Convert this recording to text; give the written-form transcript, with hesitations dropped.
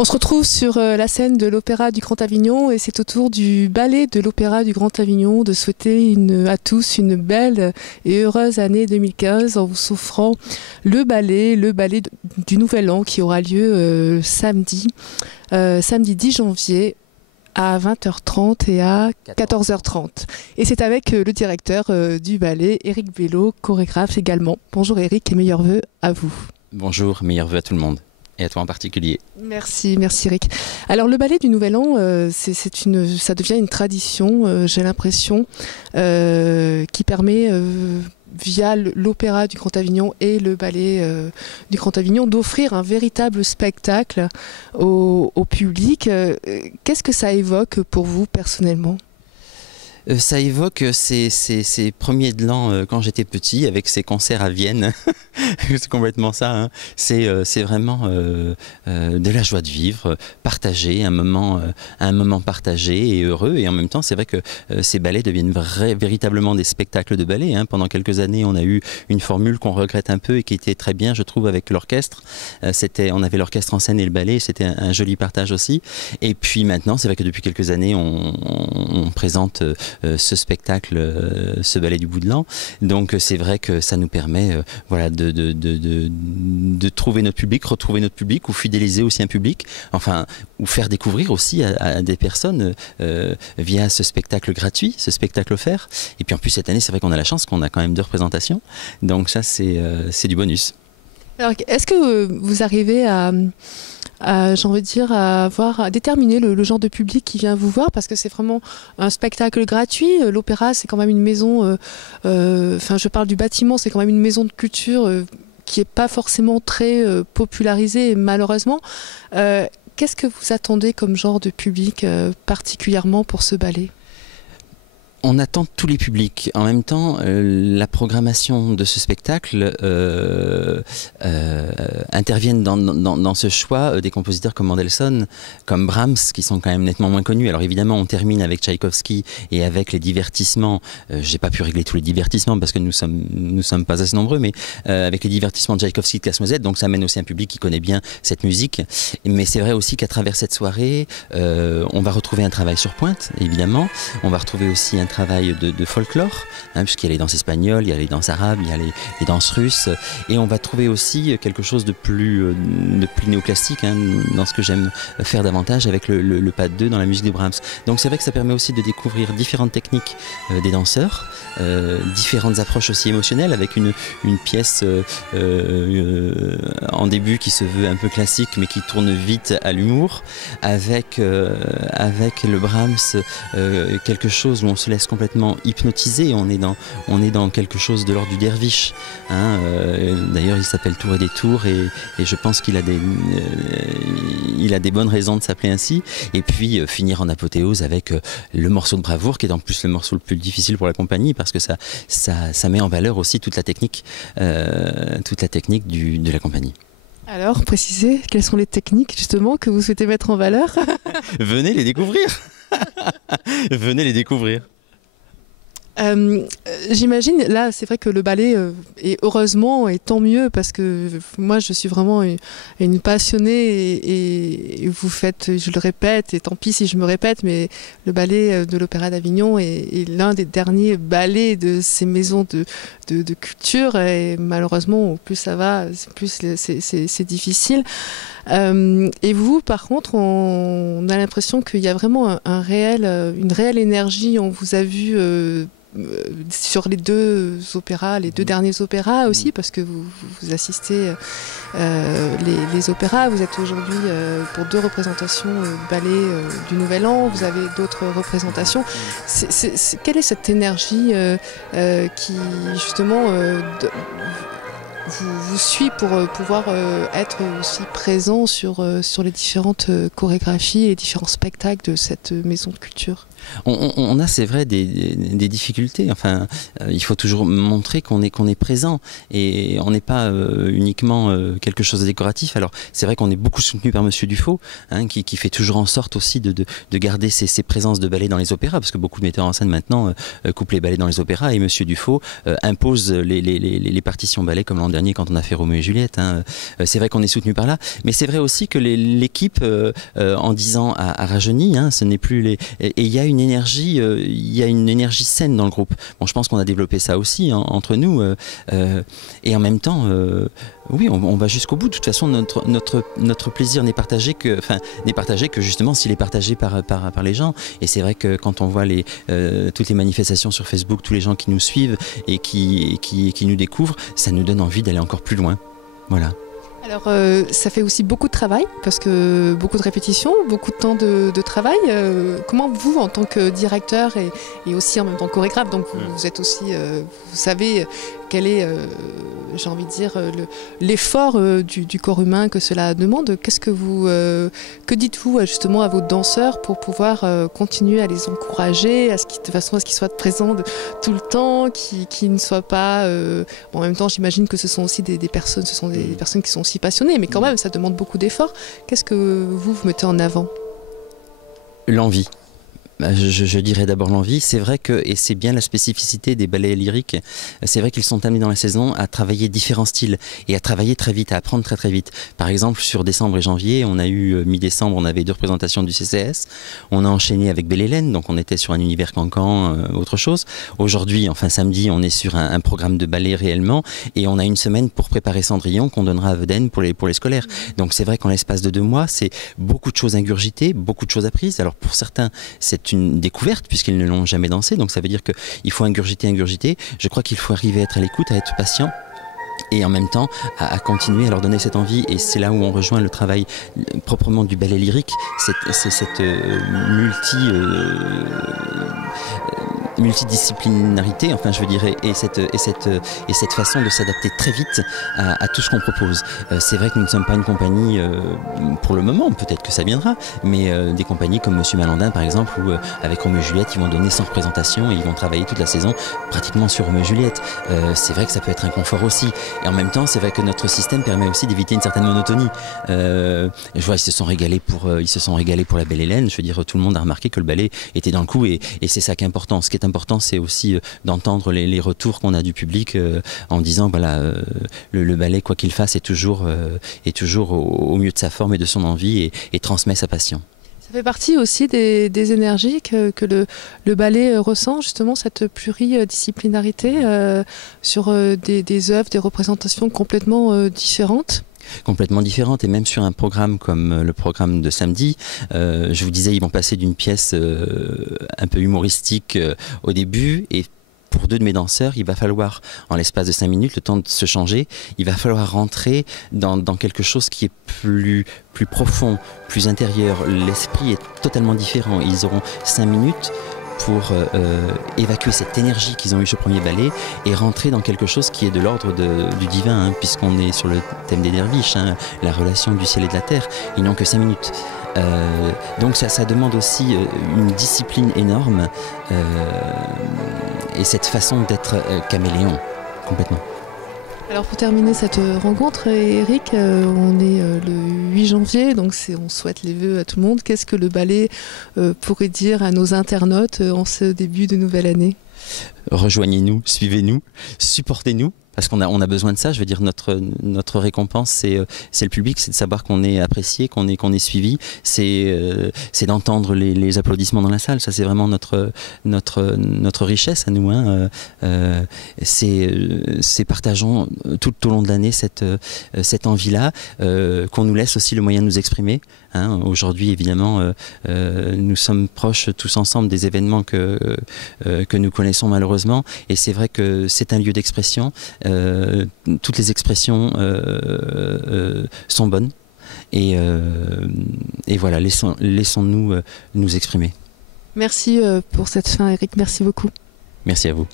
On se retrouve sur la scène de l'Opéra du Grand Avignon et c'est au tour du ballet de l'Opéra du Grand Avignon de souhaiter à tous une belle et heureuse année 2015 en vous offrant le ballet du Nouvel An qui aura lieu samedi 10 janvier à 20h30 et à 14h30. Et c'est avec le directeur du ballet, Éric Bello, chorégraphe également. Bonjour Éric et meilleurs vœux à vous. Bonjour, meilleurs vœux à tout le monde. Et à toi en particulier. Merci Eric. Alors le ballet du Nouvel An, ça devient une tradition, j'ai l'impression, qui permet, via l'Opéra du Grand Avignon et le ballet du Grand Avignon, d'offrir un véritable spectacle au public. Qu'est-ce que ça évoque pour vous personnellement ? Ça évoque ces premiers de l'an quand j'étais petit, avec ces concerts à Vienne. C'est complètement ça. Hein. C'est vraiment de la joie de vivre, partagé, un moment partagé et heureux. Et en même temps, c'est vrai que ces ballets deviennent véritablement des spectacles de ballet. Hein. Pendant quelques années, on a eu une formule qu'on regrette un peu et qui était très bien, je trouve, avec l'orchestre. On avait l'orchestre en scène et le ballet, c'était un joli partage aussi. Et puis maintenant, c'est vrai que depuis quelques années, on présente ce spectacle, ce ballet du bout de l'an. Donc c'est vrai que ça nous permet voilà, de trouver notre public, retrouver notre public ou fidéliser aussi un public, enfin, ou faire découvrir aussi à des personnes via ce spectacle gratuit, ce spectacle offert. Et puis en plus cette année, c'est vrai qu'on a la chance qu'on a quand même 2 représentations. Donc ça, c'est du bonus. Alors, est-ce que vous arrivez à déterminer le genre de public qui vient vous voir, parce que c'est vraiment un spectacle gratuit. L'opéra, c'est quand même une maison, je parle du bâtiment, c'est quand même une maison de culture qui n'est pas forcément très popularisée, malheureusement. Qu'est-ce que vous attendez comme genre de public particulièrement pour ce ballet ? On attend tous les publics. En même temps, la programmation de ce spectacle interviennent dans ce choix des compositeurs comme Mendelssohn, comme Brahms, qui sont quand même nettement moins connus. Alors évidemment, on termine avec Tchaïkovski et avec les divertissements. J'ai pas pu régler tous les divertissements parce que nous sommes pas assez nombreux, mais avec les divertissements de Tchaïkovski de Casse-Noisette, donc ça amène aussi un public qui connaît bien cette musique. Mais c'est vrai aussi qu'à travers cette soirée, on va retrouver un travail sur pointe, évidemment. On va retrouver aussi un travail de folklore, hein, puisqu'il y a les danses espagnoles, il y a les danses arabes, il y a les danses russes, et on va trouver aussi quelque chose de plus néoclassique, hein, dans ce que j'aime faire davantage avec le pas de 2 dans la musique de Brahms. Donc c'est vrai que ça permet aussi de découvrir différentes techniques des danseurs, différentes approches aussi émotionnelles, avec une pièce en début qui se veut un peu classique mais qui tourne vite à l'humour, avec le Brahms quelque chose où on se laisse complètement hypnotisé, on est dans quelque chose de l'ordre du derviche, hein. D'ailleurs il s'appelle Tour et Détour et je pense qu'il a des bonnes raisons de s'appeler ainsi. Et puis finir en apothéose avec le morceau de bravoure qui est en plus le morceau le plus difficile pour la compagnie, parce que ça met en valeur aussi toute la technique de la compagnie. Alors, précisez, quelles sont les techniques justement que vous souhaitez mettre en valeur ? Venez les découvrir. Venez les découvrir. J'imagine, là c'est vrai que le ballet, et heureusement, et tant mieux, parce que moi je suis vraiment une passionnée et vous faites, je le répète, et tant pis si je me répète, mais le ballet de l'Opéra d'Avignon est l'un des derniers ballets de ces maisons de culture, et malheureusement plus ça va, plus c'est difficile. Et vous, par contre, on a l'impression qu'il y a vraiment une réelle énergie. On vous a vu sur les 2 opéras, les 2 derniers opéras aussi, parce que vous assistez les opéras. Vous êtes aujourd'hui pour 2 représentations ballet du Nouvel An. Vous avez d'autres représentations. Quelle est cette énergie qui justement vous suit pour pouvoir être aussi présent sur les différentes chorégraphies et les différents spectacles de cette maison de culture ? On a, c'est vrai, des difficultés. Enfin, il faut toujours montrer qu'on est présent et on n'est pas uniquement quelque chose de décoratif. Alors, c'est vrai qu'on est beaucoup soutenu par Monsieur Dufaux, hein, qui fait toujours en sorte aussi de garder ses présences de ballet dans les opéras, parce que beaucoup de metteurs en scène maintenant coupent les ballets dans les opéras, et Monsieur Dufaux impose les partitions ballet comme l'an dernier. dernier quand on a fait Roméo et Juliette. Hein. C'est vrai qu'on est soutenu par là, mais c'est vrai aussi que l'équipe, en 10 ans, a rajeuni. Hein. Ce n'est plus les... Et il y a une énergie, saine dans le groupe. Bon, je pense qu'on a développé ça aussi hein, entre nous. Et en même temps, oui, on va jusqu'au bout. De toute façon, notre plaisir n'est partagé que justement s'il est partagé par les gens. Et c'est vrai que quand on voit toutes les manifestations sur Facebook, tous les gens qui nous suivent et qui nous découvrent, ça nous donne envie d'aller encore plus loin. Voilà. Alors, ça fait aussi beaucoup de travail, parce que beaucoup de répétitions, beaucoup de temps de travail. Comment vous, en tant que directeur et aussi en même temps chorégraphe, donc vous êtes aussi, vous savez quel est, j'ai envie de dire, l'effort du corps humain que cela demande. Que dites-vous justement à vos danseurs pour pouvoir continuer à les encourager, de façon à ce qu'ils soient présents tout le temps, qu'ils ne soient pas... Bon, en même temps, j'imagine que ce sont aussi des personnes qui sont aussi passionnées, mais quand même, ça demande beaucoup d'efforts. Qu'est-ce que vous mettez en avant ? L'envie. Je dirais d'abord l'envie. C'est vrai que, et c'est bien la spécificité des ballets lyriques, c'est vrai qu'ils sont amenés dans la saison à travailler différents styles et à travailler très vite, à apprendre très très vite. Par exemple, sur décembre et janvier, on a eu mi-décembre, on avait 2 représentations du CCS. On a enchaîné avec Belle Hélène, donc on était sur un univers cancan, autre chose. Aujourd'hui, enfin samedi, on est sur un programme de ballet réellement, et on a une semaine pour préparer Cendrillon qu'on donnera à Vedène pour les scolaires. Donc c'est vrai qu'en l'espace de 2 mois, c'est beaucoup de choses ingurgitées, beaucoup de choses apprises. Alors pour certains, c'est une découverte puisqu'ils ne l'ont jamais dansé, donc ça veut dire qu'il faut ingurgiter. Je crois qu'il faut arriver à être à l'écoute, à être patient et en même temps à continuer à leur donner cette envie, et c'est là où on rejoint le travail proprement du ballet lyrique, c'est cette multidisciplinarité, enfin je veux dire, et cette façon de s'adapter très vite à tout ce qu'on propose. C'est vrai que nous ne sommes pas une compagnie, pour le moment, peut-être que ça viendra, mais des compagnies comme Monsieur Malandin par exemple, où avec Roméo et Juliette, ils vont donner 100 représentations et ils vont travailler toute la saison pratiquement sur Roméo et Juliette. C'est vrai que ça peut être un confort aussi, et en même temps c'est vrai que notre système permet aussi d'éviter une certaine monotonie. Je vois, ils se sont régalés pour la Belle Hélène. Je veux dire, tout le monde a remarqué que le ballet était dans le coup, et c'est ça qui est important. Ce qui est important, c'est aussi d'entendre les retours qu'on a du public en disant voilà, le ballet, quoi qu'il fasse, est toujours au mieux de sa forme et de son envie, et transmet sa passion. Ça fait partie aussi des énergies que le ballet ressent, justement, cette pluridisciplinarité sur des œuvres, des représentations complètement différentes. Complètement différente, et même sur un programme comme le programme de samedi, je vous disais, ils vont passer d'une pièce un peu humoristique au début, et pour 2 de mes danseurs, il va falloir, en l'espace de 5 minutes, le temps de se changer, il va falloir rentrer dans quelque chose qui est plus profond, plus intérieur. L'esprit est totalement différent. Ils auront 5 minutes pour évacuer cette énergie qu'ils ont eue sur le premier ballet et rentrer dans quelque chose qui est de l'ordre du divin, hein, puisqu'on est sur le thème des derviches, hein, la relation du ciel et de la terre. Ils n'ont que 5 minutes. Donc ça demande aussi une discipline énorme, et cette façon d'être caméléon, complètement. Alors pour terminer cette rencontre, Eric, on est le 8 janvier, donc on souhaite les vœux à tout le monde. Qu'est-ce que le ballet pourrait dire à nos internautes en ce début de nouvelle année ? Rejoignez-nous, suivez-nous, supportez-nous. Parce qu'on a besoin de ça. Je veux dire, notre récompense, c'est le public, c'est de savoir qu'on est apprécié, qu'on est suivi, c'est d'entendre les applaudissements dans la salle. Ça, c'est vraiment notre richesse à nous. Hein. C'est partageons tout au long de l'année cette envie-là, qu'on nous laisse aussi le moyen de nous exprimer. Hein. Aujourd'hui, évidemment, nous sommes proches tous ensemble des événements que nous connaissons malheureusement, et c'est vrai que c'est un lieu d'expression. Toutes les expressions sont bonnes, et voilà, laissons-nous nous exprimer. Merci pour cette fin, Eric, merci beaucoup. Merci à vous.